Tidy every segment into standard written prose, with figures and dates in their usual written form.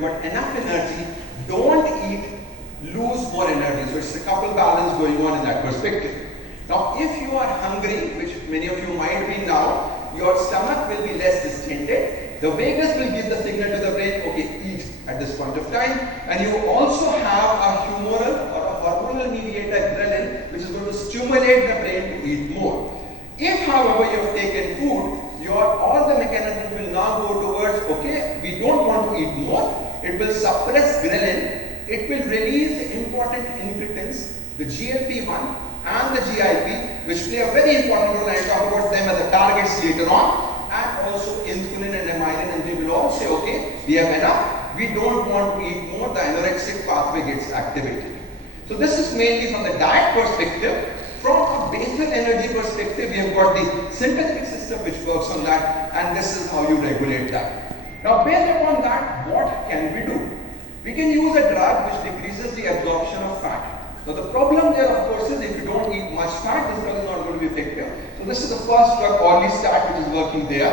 you've got enough energy, don't eat, lose more energy. So it's a couple balance going on in that perspective. Now, if you are hungry, which many of you might be now, your stomach will be less distended. The vagus will give the signal to the brain, okay, eat at this point of time. And you also have a humoral or a hormonal mediator, ghrelin, which is going to stimulate the brain to eat more. If, however, you have taken food, all the mechanisms will now go towards, okay, we don't want to eat more. It will suppress ghrelin. It will release important incretins, the GLP-1 and the GIP, which play a very important role, and I'll talk about them as the targets later on, and also insulin and amylin, and they will all say, okay, we have enough, we don't want to eat more, the anorexic pathway gets activated. So this is mainly from the diet perspective. From a basal energy perspective, we have got the sympathetic system which works on that, and this is how you regulate that. Now, based upon that, what can we do? We can use a drug which decreases the absorption of fat. So the problem there, of course, is if you don't eat much fat, this drug is not going to be effective. So this is the first drug, orlistat, which is working there.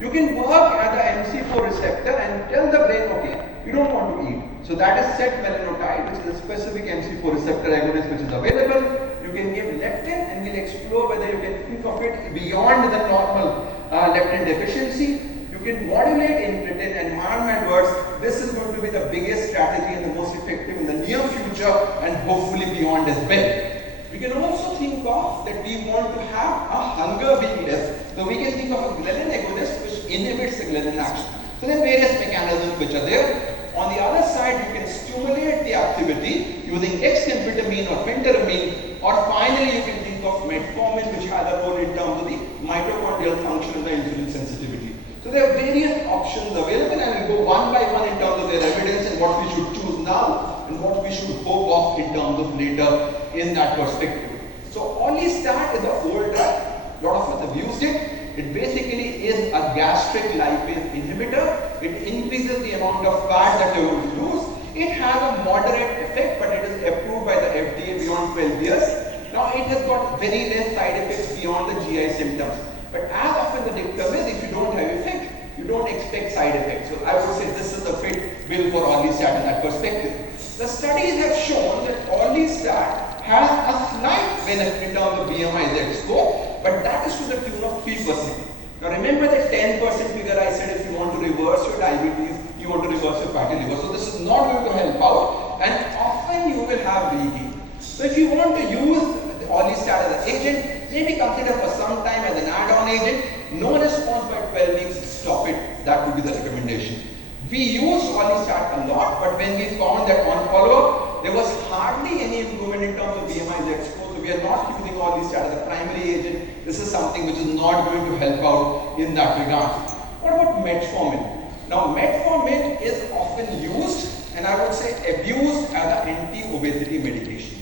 You can work at the MC4 receptor and tell the brain, okay, you don't want to eat. So that is setmelanotide, which is a specific MC4 receptor agonist which is available. You can give leptin, and we'll explore whether you can think of it beyond the normal leptin deficiency. You can modulate incretin, and mark my words, this is going to be the biggest strategy and the most effective in the near future and hopefully beyond as well. We can also think of that we want to have a hunger being less. So we can think of a ghrelin agonist which inhibits the ghrelin action. So there are various mechanisms which are there. On the other side, you can stimulate the activity using X-amphetamine or phentermine, or finally you can think of metformin, which has a role in terms of the mitochondrial function and the insulin sensitivity. So there are various options available, and we'll go one by one in terms of their evidence and what we should choose now and what we should hope of in terms of later in that perspective. So orlistat is an old drug. A lot of us have used it. It basically is a gastric lipase inhibitor. It increases the amount of fat that you will lose. It has a moderate effect, but it is approved by the FDA beyond 12 years. Now, it has got very less side effects beyond the GI symptoms. But as often the dictum is, if you don't have effect, you don't expect side effects. So I would say this is the fit bill for orlistat in that perspective. The studies have shown that orlistat has a slight benefit in terms of BMI Z score, but that is to the tune of 3%. Now remember the 10% figure I said, if you want to reverse your diabetes, you want to reverse your fatty liver. So this is not going to help out, and often you will have weight gain. So if you want to use the orlistat as an agent, maybe consider for some time as an add-on agent. No response by 12 weeks, stop it. That would be the recommendation. We use orlistat a lot, but when we found that on follow-up, there was hardly any improvement in terms of BMI Z score. So we are not using orlistat as a primary agent. This is something which is not going to help out in that regard. What about metformin? Now metformin is often used, and I would say abused, as an anti-obesity medication.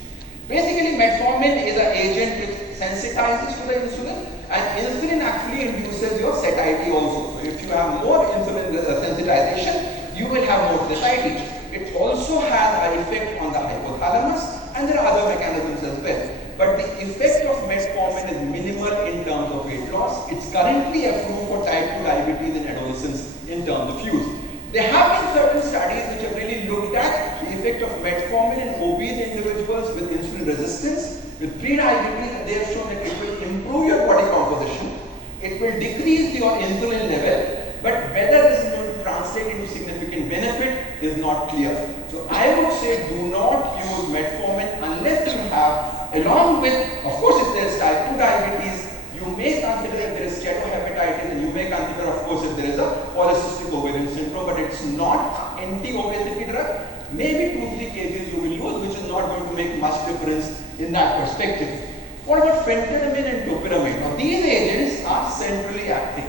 Basically, metformin is an agent which sensitizes to the insulin, and insulin actually induces your satiety also. So if you have more insulin sensitization, you will have more satiety. It also has an effect on the hypothalamus, and there are other mechanisms as well. But the effect of metformin is minimal in terms of weight loss. It's currently approved for type 2 diabetes in adolescents in terms of use. There have been certain studies which have really looked at the effect of metformin in obese individuals with insulin resistance, with pre-diabetes, and they have shown that it will improve your body composition, it will decrease your insulin level, but whether this is going to translate into significant benefit is not clear. So I would say do not use metformin unless you have, along with, of course, if there is type 2 diabetes, you may consider if there is steatohepatitis, and you may consider, of course, if there is a polycystic ovarian syndrome, but it's not anti-obesity drug. Maybe 2-3 kgs you will lose, which is not going to make much difference in that perspective. What about phentermine and topiramate? Now these agents are centrally acting.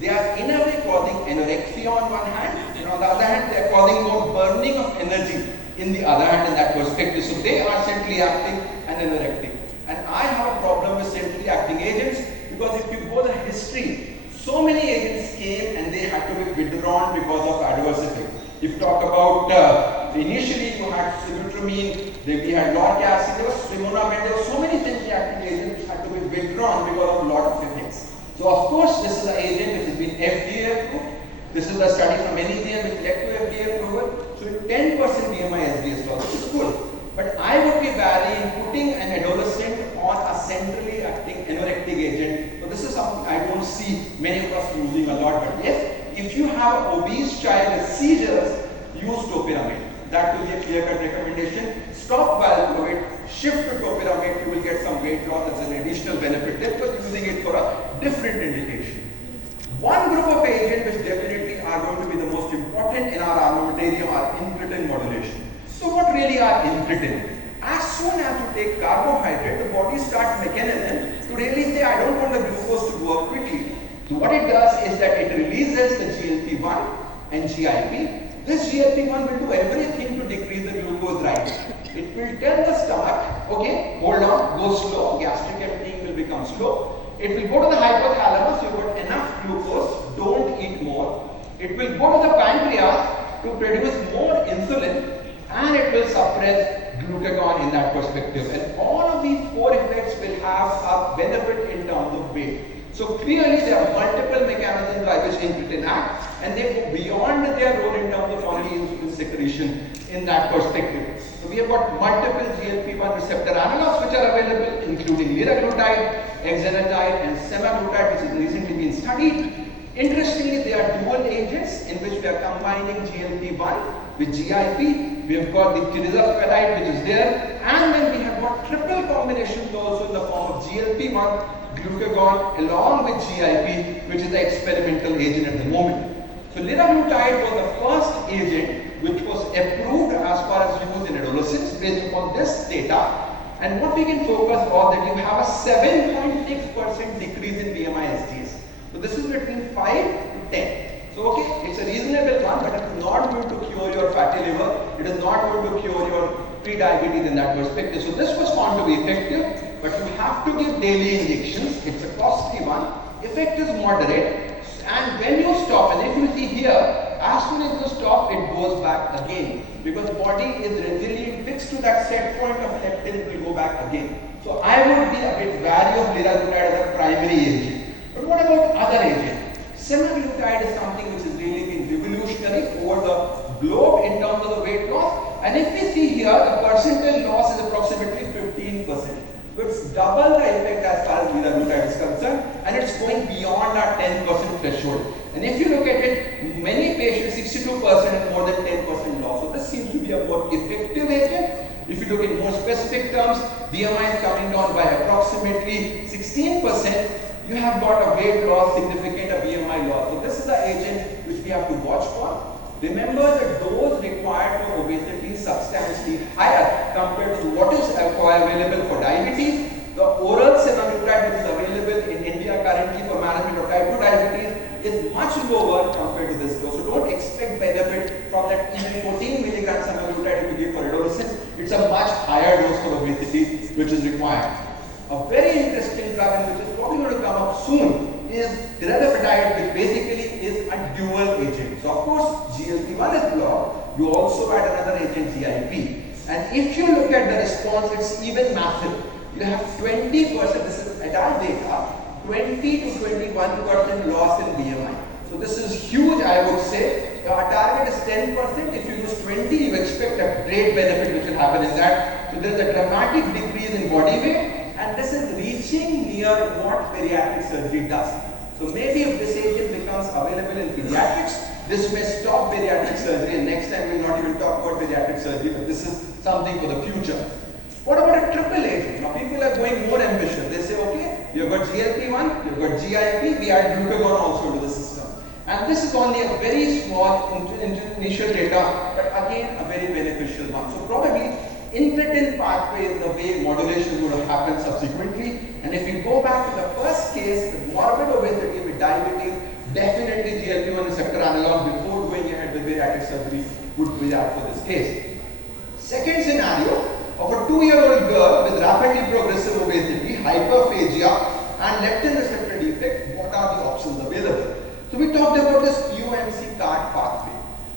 They are in a way causing anorexia on one hand, and on the other hand they are causing more burning of energy in the other hand in that perspective. So they are centrally acting and anorectic. And I have a problem with centrally acting agents, because if you go the history, so many agents came and they had to be withdrawn because of adverse effects. If you talk about initially you had sibutramine, then we had lauric acid, there was rimonabant, there were so many centrally acting agents which had to be withdrawn because of a lot of effects. So of course this is an agent which has been FDA approved. This is the study from NECM which led to FDA approval. So 10% BMI SDS loss, which is good. But I would be varying putting an adolescent on a centrally acting anorectic agent. So this is something I don't see many of us using a lot. But yes, if you have an obese child with seizures, use topiramate. That will be a clear-cut recommendation. Stop valproate, shift to topiramate. You will get some weight loss as an additional benefit. Therefore, using it for a different indication. One group of agents which definitely are going to be the most important in our armamentarium are incretin modulation. So what really are incretin? As soon as you take carbohydrate, the body starts mechanism to really say, I don't want the glucose to go up quickly. So what it does is that it releases the GLP-1 and GIP. This GLP-1 will do everything to decrease the glucose rise. It will tell the stomach, okay, hold on, go slow, gastric emptying will become slow. It will go to the hypothalamus, you've got enough glucose, don't eat more. It will go to the pancreas to produce more insulin, and it will suppress glucagon in that perspective. And all of these four effects will have a benefit in terms of weight. So clearly there are multiple mechanisms by which incretin act, and they go beyond their role in terms of only insulin secretion in that perspective. So we have got multiple GLP-1 receptor analogs which are available, including liraglutide, exenatide, and semaglutide, which has recently been studied. Interestingly, they are dual agents in which we are combining GLP-1 with GIP. We have got the tirzepatide which is there, and then we have got triple combinations also in the form of GLP-1, glucagon along with GIP, which is the experimental agent at the moment. So liraglutide was the first agent which was approved as far as use in adolescents based upon this data. And what we can focus on that you have a 7.6% decrease in BMI SDs. So this is between 5 to 10. So okay, it's a reasonable one, but it's not going to cure your fatty liver. It is not going to cure your pre-diabetes in that perspective. So this was found to be effective, but you have to give daily injections. It's a costly one. Effect is moderate. And when you stop, and if you see here, as soon as you stop, it goes back again. Because body is resilient, fixed to that set point of leptin, it will go back again. So I would be a bit wary of liraglutide as a primary agent. But what about other agents? Semaglutide is something which has really been revolutionary over the globe in terms of the weight loss. And if we see here, the percentage loss is approximately 15%. So it's double the effect as far as liraglutide is concerned, and it's going beyond our 10% threshold. And if you look at it, many patients, 62% and more than 10% loss. So this seems to be a more effective agent. If you look in more specific terms, BMI is coming down by approximately 16%. You have got a weight loss, significant a BMI loss. So this is the agent which we have to watch for. Remember the dose required for obesity is substantially higher compared to what is available for diabetes. The oral semaglutide which is available in India currently for management of type 2 diabetes is much lower compared to this dose. So don't expect benefit from that even 14 milligram semaglutide if you give for adolescents. It's a much higher dose for obesity which is required. A very interesting drug and which is probably going to come up soon is tirzepatide, which basically is a dual agent. So of course GLP-1 is blocked, you also add another agent GIP. And if you look at the response, it's even massive. You have 20%, this is adult data, 20 to 21% loss in BMI. So this is huge, I would say. Our target is 10%. If you use 20, you expect a great benefit which will happen in that. So there is a dramatic decrease in body weight. And this is reaching near what bariatric surgery does. So maybe if this agent becomes available in pediatrics, this may stop bariatric surgery, and next time we'll not even talk about bariatric surgery, but this is something for the future. What about a triple agent? Now people are going more ambitious. They say, okay, you've got GLP-1, you've got GIP, we add glucagon also to the system. And this is only a very small initial data, but again a very beneficial one. So probably incretin pathway is the way modulation would have happened subsequently. And if we go back to the first case, the morbid obesity with diabetes, definitely GLP-1 receptor analog before going ahead with bariatric surgery would be that for this case. Second scenario of a 2-year-old girl with rapidly progressive obesity, hyperphagia, and leptin receptor defect. What are the options available? So we talked about this POMC card pathway.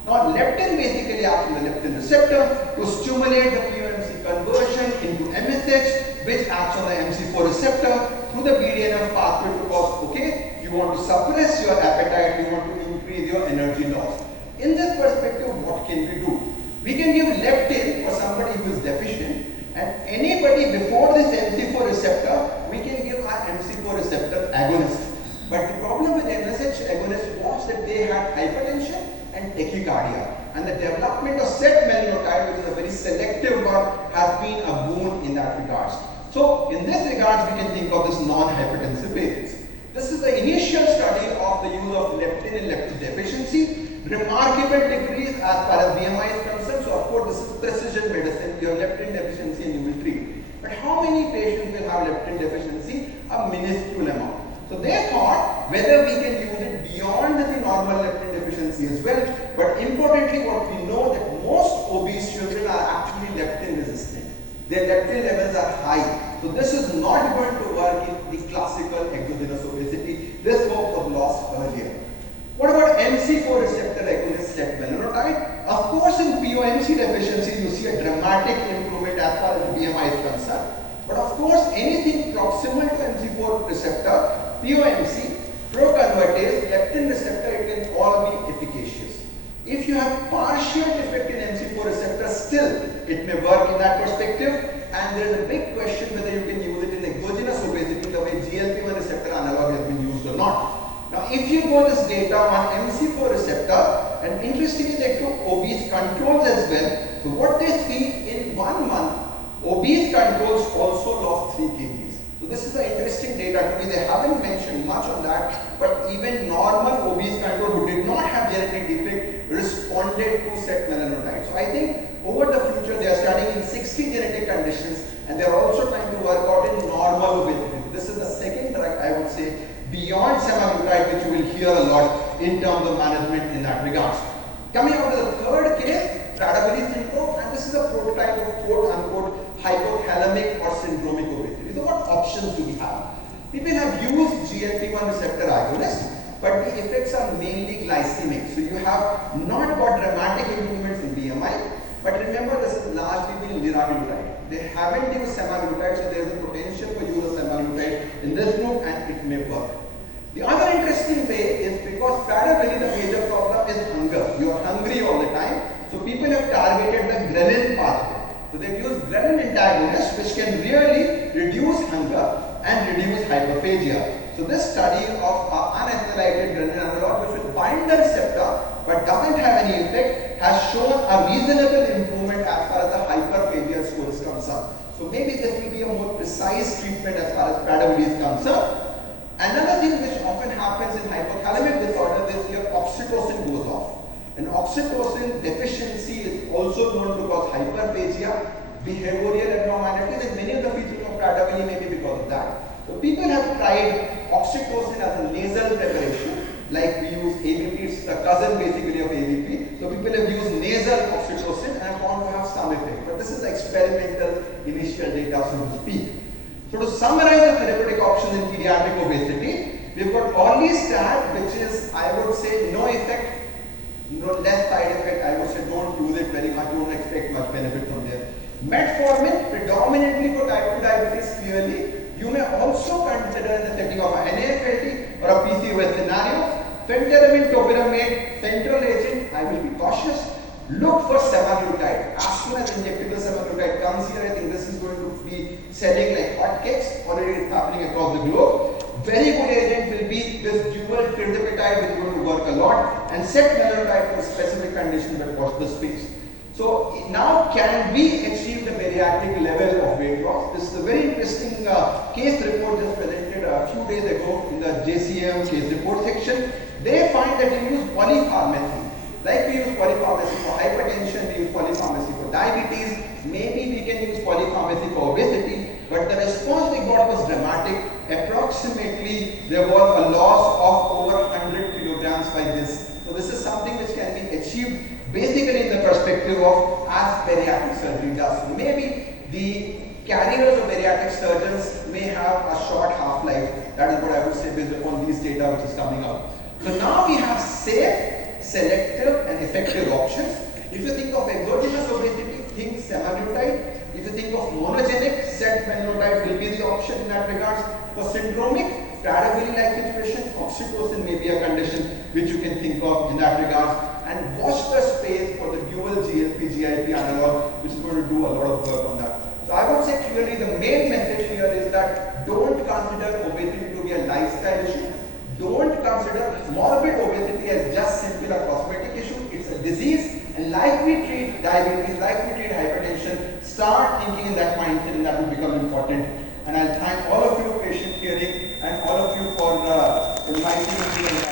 Now leptin basically acts on the leptin receptor to stimulate the POMC conversion into MSH, which acts on the MC4 receptor through the BDNF pathway because, okay, you want to suppress your appetite, you want to increase increase your energy loss. In this perspective, what can we do? We can give leptin for somebody who is deficient, and anybody before this MC4 receptor, we can give our MC4 receptor agonist. But the problem with MSH agonist was that they had hypertension and tachycardia. And the development of setmelanotide, which is a very selective one, has been a boon in that regards. So in this regards, we can think of this non-hypertensive agents. This is the initial study of the use of leptin in leptin deficiency. Remarkable decrease as far as BMI is concerned. So of course, this is precision medicine. You have leptin deficiency and you will treat. But how many patients will have leptin deficiency? A minuscule amount. So they thought whether we can use it beyond the normal leptin deficiency as well. But importantly, what we know that most obese children are actually leptin resistant. Their leptin levels are high. So this is not going to work in the classical exogenous obesity. This hope was lost earlier. What about MC4 receptor agonist setmelanotide? Of course, in POMC deficiency, you see a dramatic improvement as far as the BMI is concerned. But of course, anything proximal to MC4 receptor, POMC, proconvertase, leptin receptor, it can all be efficacious. If you have partial defect in MC4 receptor, still it may work in that perspective. And there is a big question whether you can use it in exogenous obesity the way GLP-1 receptor analog has been used or not. Now, if you go this data on MC4 receptor, and interestingly they took obese controls as well. So what they see in 1 month, obese controls also lost 3 kgs. So this is an interesting data to me. They haven't mentioned much on that, but even normal obese control who did not have genetic defect responded to setmelanotide. So I think over the future they are studying in 60 genetic conditions, and they are also trying to work out in normal obesity. This is the second drug, I would say, beyond semaglutide, which you will hear a lot in terms of management in that regards. Coming on to the third case, Prader-Willi syndrome, and this is a prototype of quote-unquote hypothalamic or syndromic obesity. So what options do we have? People have used GLP-1 receptor agonists, but the effects are mainly glycemic. So you have not got dramatic improvements in BMI, but remember this is largely been liraglutide. They haven't used semaglutide, so there is a potential for use of semaglutide in this group, and it may work. The other interesting way is because Prader-Willi, the major problem is hunger. You are hungry all the time. So people have targeted the ghrelin pathway. So they've used ghrelin antagonists, which can really reduce hunger and reduce hyperphagia. So this study of unethylated ghrelin analog, which will bind the receptor but doesn't have any effect, has shown a reasonable improvement as far as the hyperphagia score is concerned. So maybe this will be a more precise treatment as far as Prader-Willi is concerned. Another thing which often happens in hypothalamic disorder is your oxytocin goes off. And oxytocin deficiency is also known to cause hyperphagia, behavioral abnormalities, and many of the features of Prader-Willi may be because of that. So people have tried oxytocin as a nasal preparation, like we use ABP, it's the cousin basically of ABP. So people have used nasal oxytocin and have found to have some effect. But this is experimental initial data, so to speak. So to summarize the therapeutic options in pediatric obesity, we've got orlistat, which is, I would say, no effect, less side effect. I would say don't use it very much, don't expect much benefit from there. Metformin, predominantly for type 2 diabetes, clearly. You may also consider in the setting of an NAFLD or a PCOS scenario. Phentermine, topiramate, central agent, I will be cautious. Look for semaglutide. As soon as injectable semaglutide comes here, I think this is going to be selling like hotcakes. Already it's happening across the globe. Very good agent will be this dual tirzepatide, which is going to work a lot, and setmelanotide for specific conditions that watch the space. So now can we achieve the bariatric level of weight loss? This is a very interesting case report just presented a few days ago in the JCM case report section. They find that we use polypharmacy. Like we use polypharmacy for hypertension, we use polypharmacy for diabetes, maybe we can use polypharmacy for obesity, but the response they got was dramatic. Approximately there was a loss of over 100 kilograms by this. So this is something which can be achieved basically in the perspective of as bariatric surgery does. Maybe the carriers of bariatric surgeons may have a short half-life. That is what I would say based upon these data which is coming out. So now we have safe, selective and effective options. If you think of exogenous obesity, think semaglutide. If you think of monogenic, setmelanotide will be the option in that regards. For syndromic, Prader-Willi like situation, oxytocin may be a condition which you can think of in that regards. And watch the space for the dual GLP-GIP analog, which is going to do a lot of work on that. So I would say clearly the main message here is that don't consider obesity to be a lifestyle issue. Don't consider morbid obesity as just simply a cosmetic issue. It's a disease, and like we treat diabetes, like we treat hypertension, start thinking in that mindset, and that will become important. And I'll thank all of you for patient hearing and all of you for inviting me to